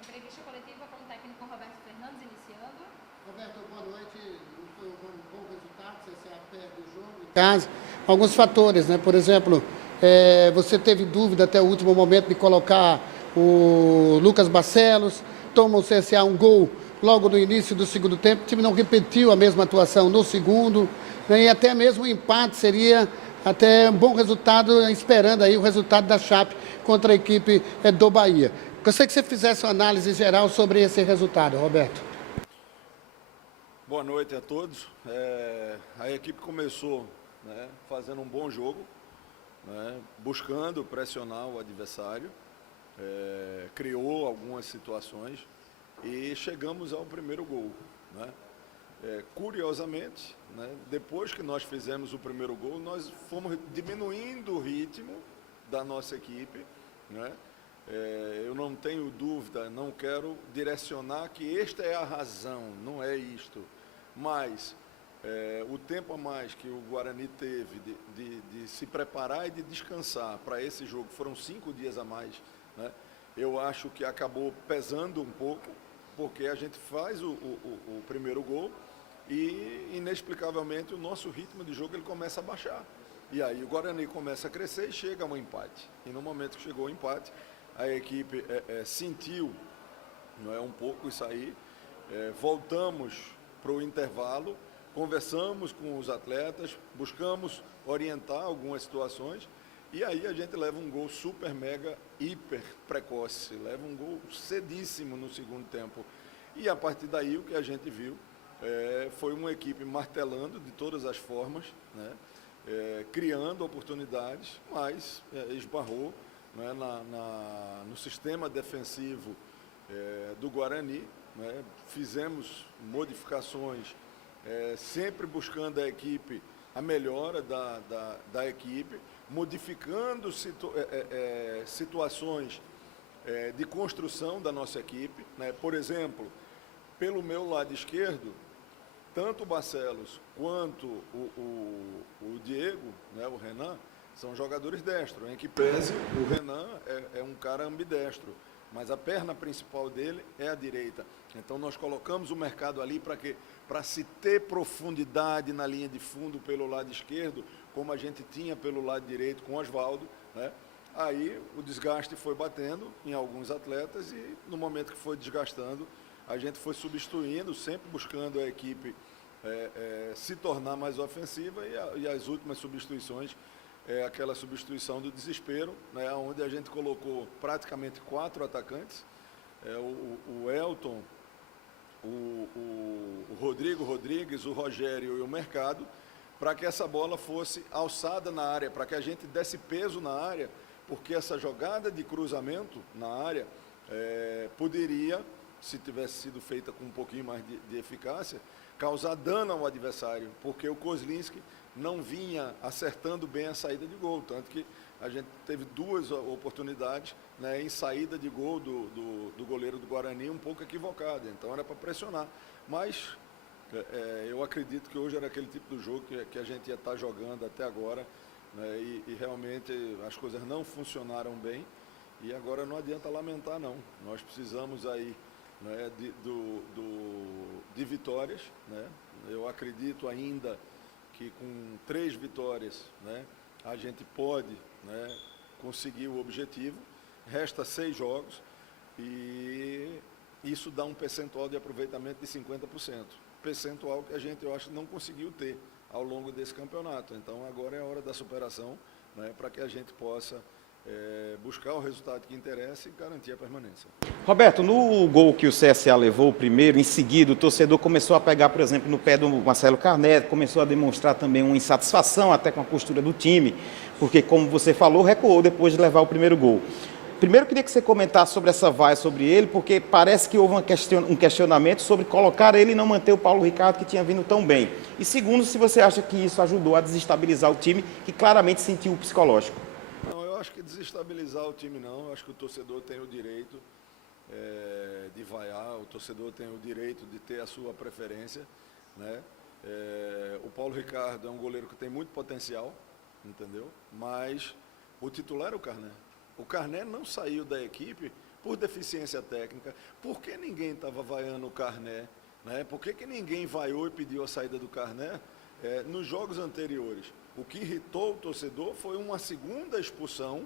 Entrevista coletiva com o técnico Roberto Fernandes iniciando. Roberto, boa noite. Foi um bom resultado, CSA perde o jogo em casa. Alguns fatores, né? Por exemplo, você teve dúvida até o último momento de colocar o Lucas Barcelos, toma o CSA um gol logo no início do segundo tempo, o time não repetiu a mesma atuação no segundo, né? E até mesmo o empate seria até um bom resultado, esperando aí o resultado da Chape contra a equipe do Bahia. Gostaria que você fizesse uma análise geral sobre esse resultado, Roberto. Boa noite a todos. A equipe começou, né, fazendo um bom jogo, né, buscando pressionar o adversário, criou algumas situações e chegamos ao primeiro gol, né? Curiosamente, né, depois que nós fizemos o primeiro gol, nós fomos diminuindo o ritmo da nossa equipe, né? Eu não tenho dúvida, não quero direcionar que esta é a razão, não é isto, mas o tempo a mais que o Guarani teve de se preparar e de descansar para esse jogo, foram 5 dias a mais, né? Eu acho que acabou pesando um pouco, porque a gente faz o primeiro gol e, inexplicavelmente, o nosso ritmo de jogo ele começa a baixar. E aí o Guarani começa a crescer e chega a um empate. E no momento que chegou o empate, a equipe sentiu, não é, um pouco isso aí, voltamos para o intervalo, conversamos com os atletas, buscamos orientar algumas situações, e aí a gente leva um gol super, mega, hiper precoce, leva um gol cedíssimo no segundo tempo. E a partir daí o que a gente viu foi uma equipe martelando de todas as formas, né, criando oportunidades, mas esbarrou, né, no sistema defensivo do Guarani, né? Fizemos modificações, sempre buscando a melhora da equipe, modificando situações de construção da nossa equipe, né? Por exemplo, pelo meu lado esquerdo, tanto o Barcelos quanto o Diego, né, o Renan, são jogadores destros, em que pese o Renan é um cara ambidestro, mas a perna principal dele é a direita. Então nós colocamos o mercado ali para quê? Para se ter profundidade na linha de fundo pelo lado esquerdo, como a gente tinha pelo lado direito com o Oswaldo, né? Aí o desgaste foi batendo em alguns atletas e no momento que foi desgastando, a gente foi substituindo, sempre buscando a equipe se tornar mais ofensiva e as últimas substituições aquela substituição do desespero, né, onde a gente colocou praticamente 4 atacantes, o Elton, o Rodrigo Rodrigues, o Rogério e o Mercado, para que essa bola fosse alçada na área, para que a gente desse peso na área, porque essa jogada de cruzamento na área poderia, se tivesse sido feita com um pouquinho mais de eficácia, causar dano ao adversário, porque o Kozlinski não vinha acertando bem a saída de gol, tanto que a gente teve 2 oportunidades, né, em saída de gol do goleiro do Guarani um pouco equivocada, então era para pressionar, mas eu acredito que hoje era aquele tipo de jogo que a gente ia estar jogando até agora, né, e realmente as coisas não funcionaram bem, e agora não adianta lamentar não, nós precisamos aí, né, de vitórias, né? Eu acredito ainda que com 3 vitórias, né, a gente pode, né, conseguir o objetivo. Resta 6 jogos e isso dá um percentual de aproveitamento de 50%. Percentual que a gente, eu acho, não conseguiu ter ao longo desse campeonato. Então agora é a hora da superação, né, para que a gente possa buscar o resultado que interessa e garantir a permanência. Roberto, no gol que o CSA levou, o primeiro, em seguida o torcedor começou a pegar, por exemplo, no pé do Marcelo Carné, começou a demonstrar também uma insatisfação até com a postura do time, porque, como você falou, recuou depois de levar o primeiro gol. Primeiro, eu queria que você comentasse sobre essa vaia sobre ele, porque parece que houve um questionamento sobre colocar ele e não manter o Paulo Ricardo, que tinha vindo tão bem. E segundo, se você acha que isso ajudou a desestabilizar o time, que claramente sentiu o psicológico. Eu acho que desestabilizar o time não, eu acho que o torcedor tem o direito de vaiar, o torcedor tem o direito de ter a sua preferência, né? O Paulo Ricardo é um goleiro que tem muito potencial, entendeu? Mas o titular é o Carné. O Carné não saiu da equipe por deficiência técnica. Por que ninguém estava vaiando o Carné? Né? Por que ninguém vaiou e pediu a saída do Carné nos jogos anteriores? O que irritou o torcedor foi uma segunda expulsão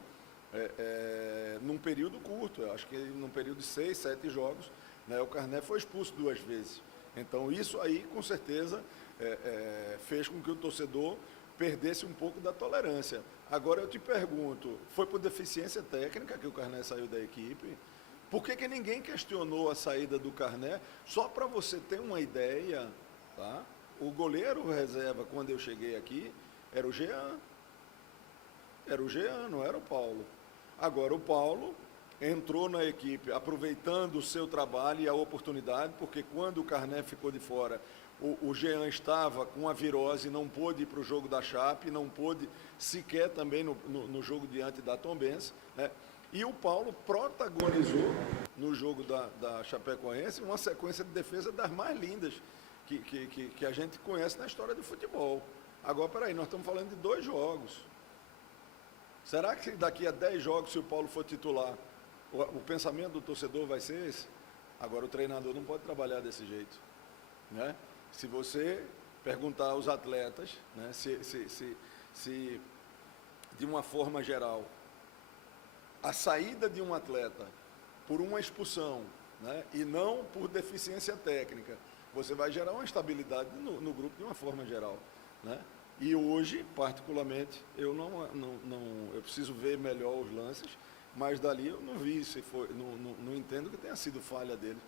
num período curto. Eu acho que num período de 6, 7 jogos, né, o Carné foi expulso 2 vezes. Então isso aí, com certeza, fez com que o torcedor perdesse um pouco da tolerância. Agora eu te pergunto, foi por deficiência técnica que o Carné saiu da equipe? Por que ninguém questionou a saída do Carné? Só para você ter uma ideia, tá? O goleiro reserva, quando eu cheguei aqui, era o Jean. Era o Jean, não era o Paulo. Agora o Paulo entrou na equipe aproveitando o seu trabalho e a oportunidade, porque quando o Carné ficou de fora, o Jean estava com a virose, não pôde ir para o jogo da Chape, não pôde sequer também no jogo diante da Tombense, né? E o Paulo protagonizou no jogo da Chapecoense uma sequência de defesa das mais lindas que a gente conhece na história do futebol. Agora, peraí, nós estamos falando de 2 jogos. Será que daqui a 10 jogos, se o Paulo for titular, o pensamento do torcedor vai ser esse? Agora, o treinador não pode trabalhar desse jeito, né? Se você perguntar aos atletas, né, se de uma forma geral, a saída de um atleta por uma expulsão, né, e não por deficiência técnica, você vai gerar uma estabilidade no grupo de uma forma geral, né? E hoje, particularmente, eu eu preciso ver melhor os lances, mas dali eu não vi, não entendo que tenha sido falha dele.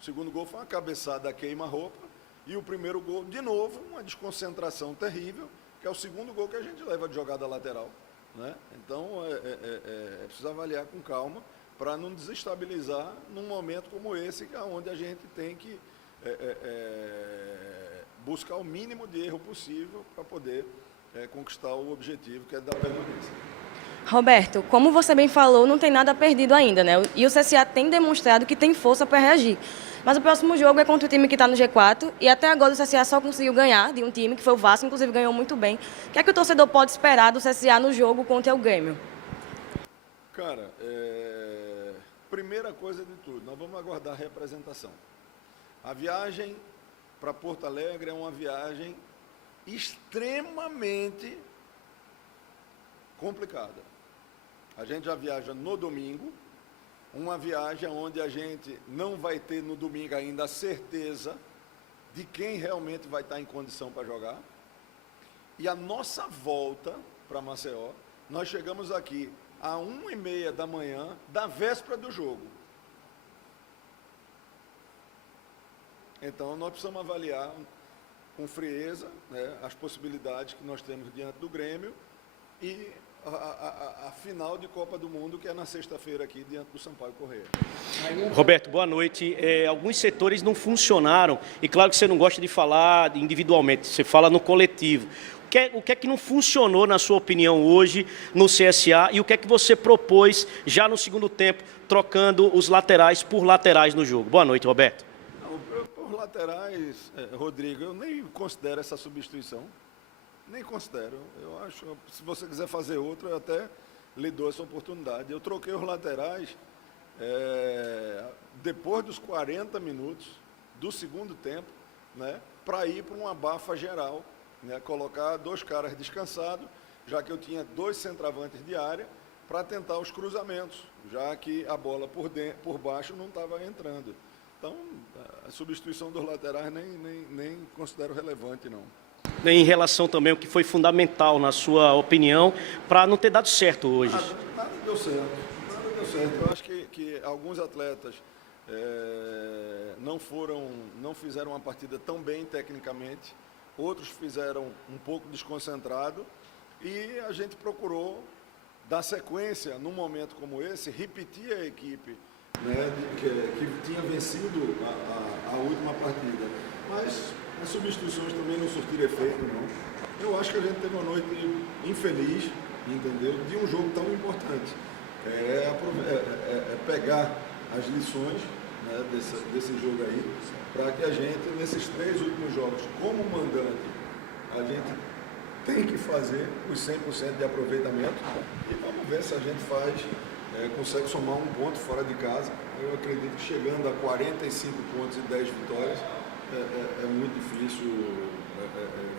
O segundo gol foi uma cabeçada a queima-roupa, e o primeiro gol, de novo, uma desconcentração terrível, que é o segundo gol que a gente leva de jogada lateral, né? Então, é preciso avaliar com calma, para não desestabilizar num momento como esse, onde a gente tem que buscar o mínimo de erro possível para poder conquistar o objetivo, que é da permanência. Roberto, como você bem falou, não tem nada perdido ainda, né? E o CSA tem demonstrado que tem força para reagir. Mas o próximo jogo é contra o time que está no G4, e até agora o CSA só conseguiu ganhar de um time, que foi o Vasco, inclusive ganhou muito bem. O que é que o torcedor pode esperar do CSA no jogo contra o Grêmio? Cara, primeira coisa de tudo, nós vamos aguardar a representação. A viagem para Porto Alegre é uma viagem extremamente complicada. A gente já viaja no domingo, uma viagem onde a gente não vai ter no domingo ainda a certeza de quem realmente vai estar em condição para jogar. E a nossa volta para Maceió, nós chegamos aqui às 1h30 da manhã da véspera do jogo. Então, nós precisamos avaliar com frieza, né, as possibilidades que nós temos diante do Grêmio e a final de Copa do Mundo, que é na sexta-feira aqui, diante do Sampaio Corrêa. Roberto, boa noite. Alguns setores não funcionaram, e claro que você não gosta de falar individualmente, você fala no coletivo. O que é que não funcionou, na sua opinião, hoje no CSA, e o que é que você propôs já no segundo tempo, trocando os laterais por laterais no jogo? Boa noite, Roberto. Por laterais, Rodrigo, eu nem considero essa substituição. Nem considero. Eu acho, se você quiser fazer outra, eu até lhe dou essa oportunidade. Eu troquei os laterais depois dos 40 minutos do segundo tempo, né, para ir para uma bafa geral, né, colocar 2 caras descansados, já que eu tinha 2 centroavantes de área, para tentar os cruzamentos, já que a bola por baixo não estava entrando. Então, a substituição dos laterais nem considero relevante, não. Em relação também ao que foi fundamental, na sua opinião, para não ter dado certo hoje? Nada deu certo. Nada deu certo. Eu acho que alguns atletas não fizeram uma partida tão bem tecnicamente, outros fizeram um pouco desconcentrado, e a gente procurou dar sequência, num momento como esse, repetir a equipe, né, que tinha vencido a última partida. Mas as substituições também não surtiram efeito, não. Eu acho que a gente teve uma noite infeliz, entendeu? De um jogo tão importante. Pegar as lições, né, desse jogo aí, para que a gente, nesses 3 últimos jogos, como mandante, a gente tem que fazer os 100% de aproveitamento e vamos ver se a gente consegue somar um ponto fora de casa. Eu acredito que chegando a 45 pontos e 10 vitórias é muito difícil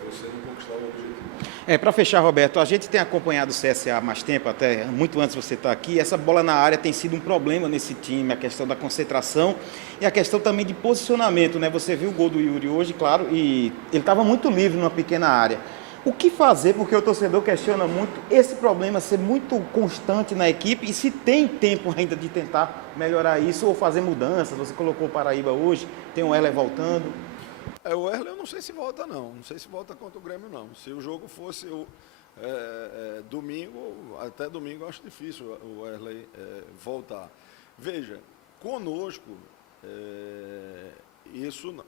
você não conquistar o objetivo. Para fechar, Roberto, a gente tem acompanhado o CSA há mais tempo, até muito antes de você estar aqui. Essa bola na área tem sido um problema nesse time, a questão da concentração e a questão também de posicionamento, né? Você viu o gol do Yuri hoje, claro, e ele estava muito livre numa pequena área. O que fazer, porque o torcedor questiona muito esse problema ser muito constante na equipe e se tem tempo ainda de tentar melhorar isso ou fazer mudanças. Você colocou o Paraíba hoje, tem o Erler voltando. O Erler eu não sei se volta não sei se volta contra o Grêmio não. Se o jogo fosse domingo, até domingo eu acho difícil o Erler voltar. Veja, conosco isso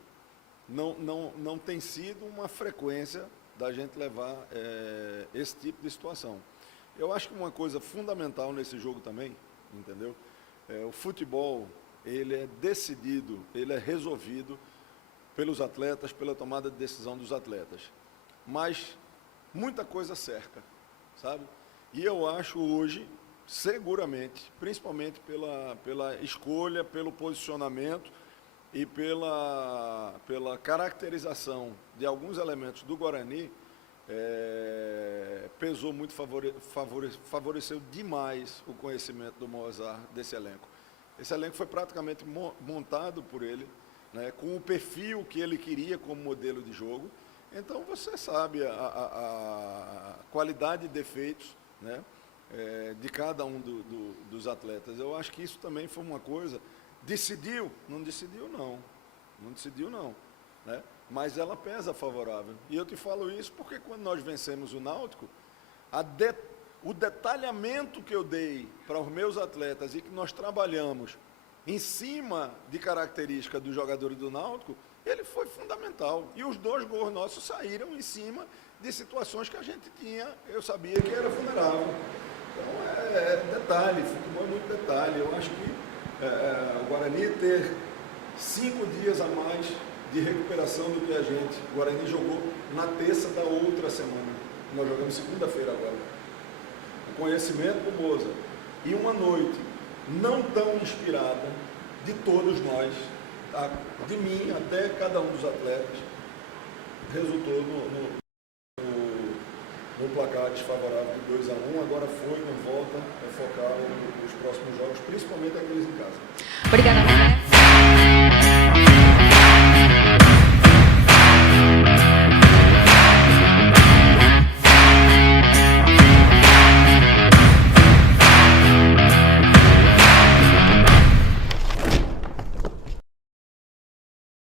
não tem sido uma frequência da gente levar esse tipo de situação. Eu acho que uma coisa fundamental nesse jogo também, entendeu? O futebol, ele é decidido, ele é resolvido pelos atletas, pela tomada de decisão dos atletas. Mas muita coisa cerca, sabe? E eu acho hoje, seguramente, principalmente pela escolha, pelo posicionamento e pela caracterização de alguns elementos do Guarani, pesou muito, favoreceu demais o conhecimento do Mozart desse elenco. Esse elenco foi praticamente montado por ele, né, com o perfil que ele queria como modelo de jogo. Então você sabe a qualidade e defeitos, né, de cada um dos atletas. Eu acho que isso também foi uma coisa. Decidiu? Não decidiu não. Não decidiu não, né? Mas ela pesa favorável. E eu te falo isso porque quando nós vencemos o Náutico, o detalhamento que eu dei para os meus atletas e que nós trabalhamos em cima de características dos jogadores do Náutico, ele foi fundamental. E os 2 gols nossos saíram em cima de situações que a gente tinha, eu sabia que era vulnerável. Então detalhe, futebol é muito detalhe. Eu acho que o Guarani ter 5 dias a mais de recuperação do que a gente. O Guarani jogou na terça da outra semana. Nós jogamos segunda-feira agora. O conhecimento do Moza e uma noite não tão inspirada de todos nós, tá? De mim até cada um dos atletas, resultou no placar desfavorável de 2-1. Agora não volta a focar nos próximos jogos, principalmente aqueles em casa. Obrigada.